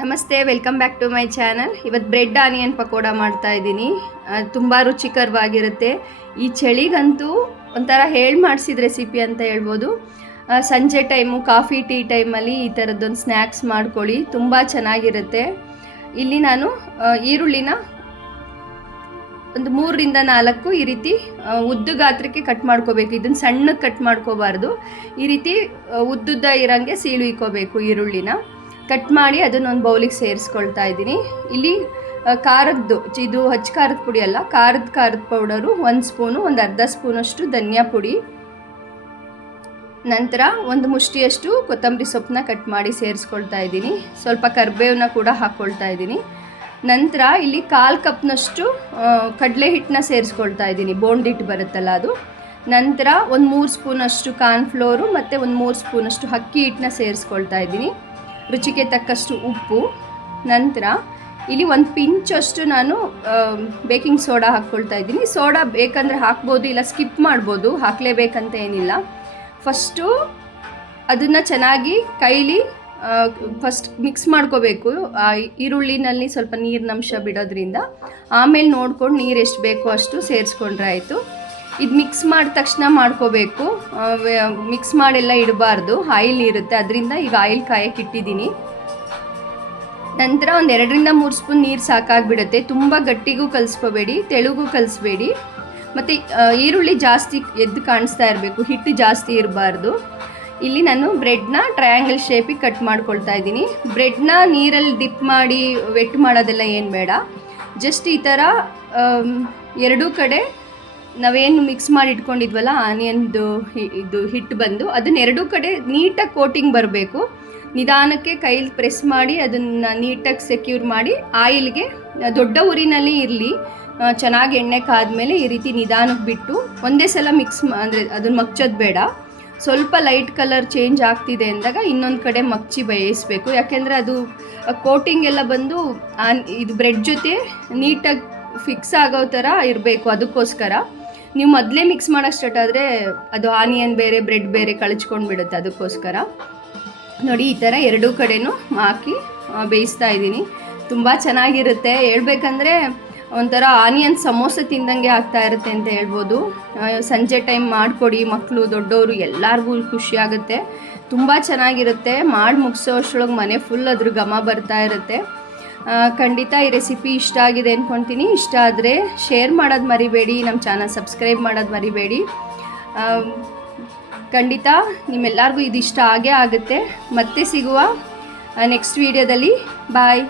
ನಮಸ್ತೆ welcome back to my channel ಇವತ್ತು bread onion pakoda ಮಾಡ್ತಾ ಇದ್ದೀನಿ. ತುಂಬ ರುಚಿಕರವಾಗಿರುತ್ತೆ. ಈ ಚಳಿಗಂತೂ ಒಂಥರ ಹೇಳಿ ಮಾಡಿಸಿದ ರೆಸಿಪಿ ಅಂತ ಹೇಳ್ಬೋದು. ಸಂಜೆ ಟೈಮು ಕಾಫಿ ಟೀ ಟೈಮಲ್ಲಿ ಈ ಥರದ್ದೊಂದು ಸ್ನ್ಯಾಕ್ಸ್ ಮಾಡ್ಕೊಳ್ಳಿ. ತುಂಬ ಚೆನ್ನಾಗಿರುತ್ತೆ. ಇಲ್ಲಿ ನಾನು ಈರುಳ್ಳಿನ ಒಂದು ಮೂರರಿಂದ ನಾಲ್ಕು ಈ ರೀತಿ ಉದ್ದು ಗಾತ್ರಕ್ಕೆ ಕಟ್ ಮಾಡ್ಕೋಬೇಕು. ಇದನ್ನು ಸಣ್ಣಕ್ಕೆ ಕಟ್ ಮಾಡ್ಕೋಬಾರ್ದು. ಈ ರೀತಿ ಉದ್ದುದ್ದ ಇರೋಂಗೆ ಸೀಳು ಇಕ್ಕೋಬೇಕು ಈರುಳ್ಳಿನ. ಕಟ್ ಮಾಡಿ ಅದನ್ನ ಒಂದು ಬೌಲಿಗೆ ಸೇರಿಸ್ಕೊಳ್ತಾ ಇದ್ದೀನಿ. ಇಲ್ಲಿ ಖಾರದ್ದು ಇದು ಹಚ್ಚ ಖಾರದ ಪುಡಿ ಅಲ್ಲ, ಖಾರದ ಖಾರದ ಪೌಡರು ಒಂದು ಸ್ಪೂನು, ಒಂದು ಅರ್ಧ ಸ್ಪೂನಷ್ಟು ಧನಿಯಾ ಪುಡಿ. ನಂತರ ಒಂದು ಮುಷ್ಟಿಯಷ್ಟು ಕೊತ್ತಂಬರಿ ಸೊಪ್ಪನ್ನ ಕಟ್ ಮಾಡಿ ಸೇರಿಸ್ಕೊಳ್ತಾ ಇದ್ದೀನಿ. ಸ್ವಲ್ಪ ಕರಿಬೇವನ್ನ ಕೂಡ ಹಾಕ್ಕೊಳ್ತಾ ಇದ್ದೀನಿ. ನಂತರ ಇಲ್ಲಿ ಕಾಲು ಕಪ್ನಷ್ಟು ಕಡಲೆ ಹಿಟ್ಟನ್ನ ಸೇರಿಸ್ಕೊಳ್ತಾ ಇದ್ದೀನಿ. ಬೋಂಡ್ ಹಿಟ್ಟು ಬರುತ್ತಲ್ಲ ಅದು. ನಂತರ ಒಂದು ಮೂರು ಸ್ಪೂನಷ್ಟು ಕಾರ್ನ್ಫ್ಲೋರು ಮತ್ತು ಒಂದು ಮೂರು ಸ್ಪೂನಷ್ಟು ಅಕ್ಕಿ ಹಿಟ್ಟನ್ನ ಸೇರಿಸ್ಕೊಳ್ತಾ ಇದ್ದೀನಿ. ರುಚಿಗೆ ತಕ್ಕಷ್ಟು ಉಪ್ಪು, ನಂತರ ಇಲ್ಲಿ ಒಂದು ಪಿಂಚಷ್ಟು ನಾನು ಬೇಕಿಂಗ್ ಸೋಡಾ ಹಾಕ್ಕೊಳ್ತಾ ಇದ್ದೀನಿ. ಸೋಡಾ ಬೇಕಂದರೆ ಹಾಕ್ಬೋದು, ಇಲ್ಲ ಸ್ಕಿಪ್ ಮಾಡ್ಬೋದು, ಹಾಕಲೇಬೇಕಂತ ಏನಿಲ್ಲ. ಫಸ್ಟು ಅದನ್ನು ಚೆನ್ನಾಗಿ ಕೈಲಿ ಫಸ್ಟ್ ಮಿಕ್ಸ್ ಮಾಡ್ಕೋಬೇಕು. ಈರುಳ್ಳಿನಲ್ಲಿ ಸ್ವಲ್ಪ ನೀರಿನಂಶ ಬಿಡೋದ್ರಿಂದ. ಆಮೇಲೆ ನೋಡ್ಕೊಂಡು ನೀರು ಎಷ್ಟು ಬೇಕೋ ಅಷ್ಟು ಸೇರಿಸ್ಕೊಂಡ್ರೆ ಆಯಿತು. ಇದು ಮಿಕ್ಸ್ ಮಾಡಿದ ತಕ್ಷಣ ಮಾಡ್ಕೋಬೇಕು. ಮಿಕ್ಸ್ ಮಾಡೆಲ್ಲ ಇಡಬಾರ್ದು. ಆಯಿಲ್ ಇರುತ್ತೆ. ಅದರಿಂದ ಈಗ ಆಯಿಲ್ ಕಾಯಕ್ಕೆ ಇಟ್ಟಿದ್ದೀನಿ. ನಂತರ ಒಂದು ಎರಡರಿಂದ ಮೂರು ಸ್ಪೂನ್ ನೀರು ಸಾಕಾಗ್ಬಿಡುತ್ತೆ. ತುಂಬ ಗಟ್ಟಿಗೂ ಕಲಿಸ್ಕೋಬೇಡಿ, ತೆಳುಗೂ ಕಲಿಸ್ಬೇಡಿ. ಮತ್ತು ಈರುಳ್ಳಿ ಜಾಸ್ತಿ ಎದ್ದು ಕಾಣಿಸ್ತಾ ಇರಬೇಕು. ಹಿಟ್ಟು ಜಾಸ್ತಿ ಇರಬಾರ್ದು. ಇಲ್ಲಿ ನಾನು ಬ್ರೆಡ್ನ ಟ್ರಯಾಂಗಲ್ ಶೇಪಿಗೆ ಕಟ್ ಮಾಡ್ಕೊಳ್ತಾ ಇದ್ದೀನಿ. ಬ್ರೆಡ್ನ ನೀರಲ್ಲಿ ಡಿಪ್ ಮಾಡಿ ವೆಟ್ ಮಾಡೋದೆಲ್ಲ ಏನು ಬೇಡ. ಜಸ್ಟ್ ಈ ಥರ ಎರಡೂ ಕಡೆ ನಾವೇನು ಮಿಕ್ಸ್ ಮಾಡಿ ಇಟ್ಕೊಂಡಿದ್ವಲ್ಲ ಆನಿಯನ್ದು ಇದು ಹಿಟ್ಟು ಬಂದು ಅದನ್ನ ಎರಡೂ ಕಡೆ ನೀಟಾಗಿ ಕೋಟಿಂಗ್ ಬರಬೇಕು. ನಿಧಾನಕ್ಕೆ ಕೈಲಿ ಪ್ರೆಸ್ ಮಾಡಿ, ಅದನ್ನು ನೀಟಾಗಿ ಸೆಕ್ಯೂರ್ ಮಾಡಿ, ಆಯಿಲ್ಗೆ ದೊಡ್ಡ ಊರಿನಲ್ಲಿ ಇರಲಿ ಚೆನ್ನಾಗಿ ಎಣ್ಣೆ ಕಾದ್ಮೇಲೆ ಈ ರೀತಿ ನಿಧಾನಕ್ಕೆ ಬಿಟ್ಟು, ಒಂದೇ ಸಲ ಮಿಕ್ಸ್ ಅಂದರೆ ಅದನ್ನು ಮಕ್ಚೋದು ಬೇಡ. ಸ್ವಲ್ಪ ಲೈಟ್ ಕಲರ್ ಚೇಂಜ್ ಆಗ್ತಿದೆ ಅಂದಾಗ ಇನ್ನೊಂದು ಕಡೆ ಮಗ್ಚಿ ಬೇಯಿಸಬೇಕು. ಯಾಕೆಂದರೆ ಅದು ಕೋಟಿಂಗ್ ಎಲ್ಲ ಬಂದು ಇದು ಬ್ರೆಡ್ ಜೊತೆ ನೀಟಾಗಿ ಫಿಕ್ಸ್ ಆಗೋ ಥರ ಇರಬೇಕು ಅದಕ್ಕೋಸ್ಕರ. ನೀವು ಮೊದಲೇ ಮಿಕ್ಸ್ ಮಾಡೋಕ್ಕೆ ಸ್ಟಾರ್ಟ್ ಆದರೆ ಅದು ಆನಿಯನ್ ಬೇರೆ ಬ್ರೆಡ್ ಬೇರೆ ಕಳಚ್ಕೊಂಡು ಬಿಡುತ್ತೆ ಅದಕ್ಕೋಸ್ಕರ. ನೋಡಿ, ಈ ಥರ ಎರಡೂ ಕಡೆನೂ ಹಾಕಿ ಬೇಯಿಸ್ತಾ ಇದ್ದೀನಿ. ತುಂಬ ಚೆನ್ನಾಗಿರುತ್ತೆ. ಹೇಳ್ಬೇಕಂದ್ರೆ ಒಂಥರ ಆನಿಯನ್ ಸಮೋಸ ತಿಂದಂಗೆ ಆಗ್ತಾ ಇರುತ್ತೆ ಅಂತ ಹೇಳ್ಬೋದು. ಸಂಜೆ ಟೈಮ್ ಮಾಡಿಕೊಡಿ ಮಕ್ಕಳು ದೊಡ್ಡವರು ಎಲ್ಲರಿಗೂ ಖುಷಿ ಆಗುತ್ತೆ. ತುಂಬ ಚೆನ್ನಾಗಿರುತ್ತೆ. ಮಾಡಿ ಮುಗಿಸೋ ಅಷ್ಟರೊಳಗೆ ಮನೆ ಫುಲ್ ಅದ್ರ ಘಮ ಬರ್ತಾ ಇರುತ್ತೆ. ಖಂಡಿತ ಈ ರೆಸಿಪಿ ಇಷ್ಟ ಆಗಿದೆ ಅಂದ್ಕೊತೀನಿ ಇಷ್ಟ ಆದರೆ ಶೇರ್ ಮಾಡೋದು ಮರಿಬೇಡಿ ನಮ್ಮ ಚಾನಲ್ ಸಬ್ಸ್ಕ್ರೈಬ್ ಮಾಡೋದು ಮರಿಬೇಡಿ. ಖಂಡಿತ ನಿಮ್ಮೆಲ್ಲರಿಗೂ ಇದು ಇಷ್ಟ ಆಗೇ ಆಗುತ್ತೆ. ಮತ್ತೆ ಸಿಗುವ ನೆಕ್ಸ್ಟ್ ವೀಡಿಯೋದಲ್ಲಿ ಬಾಯ್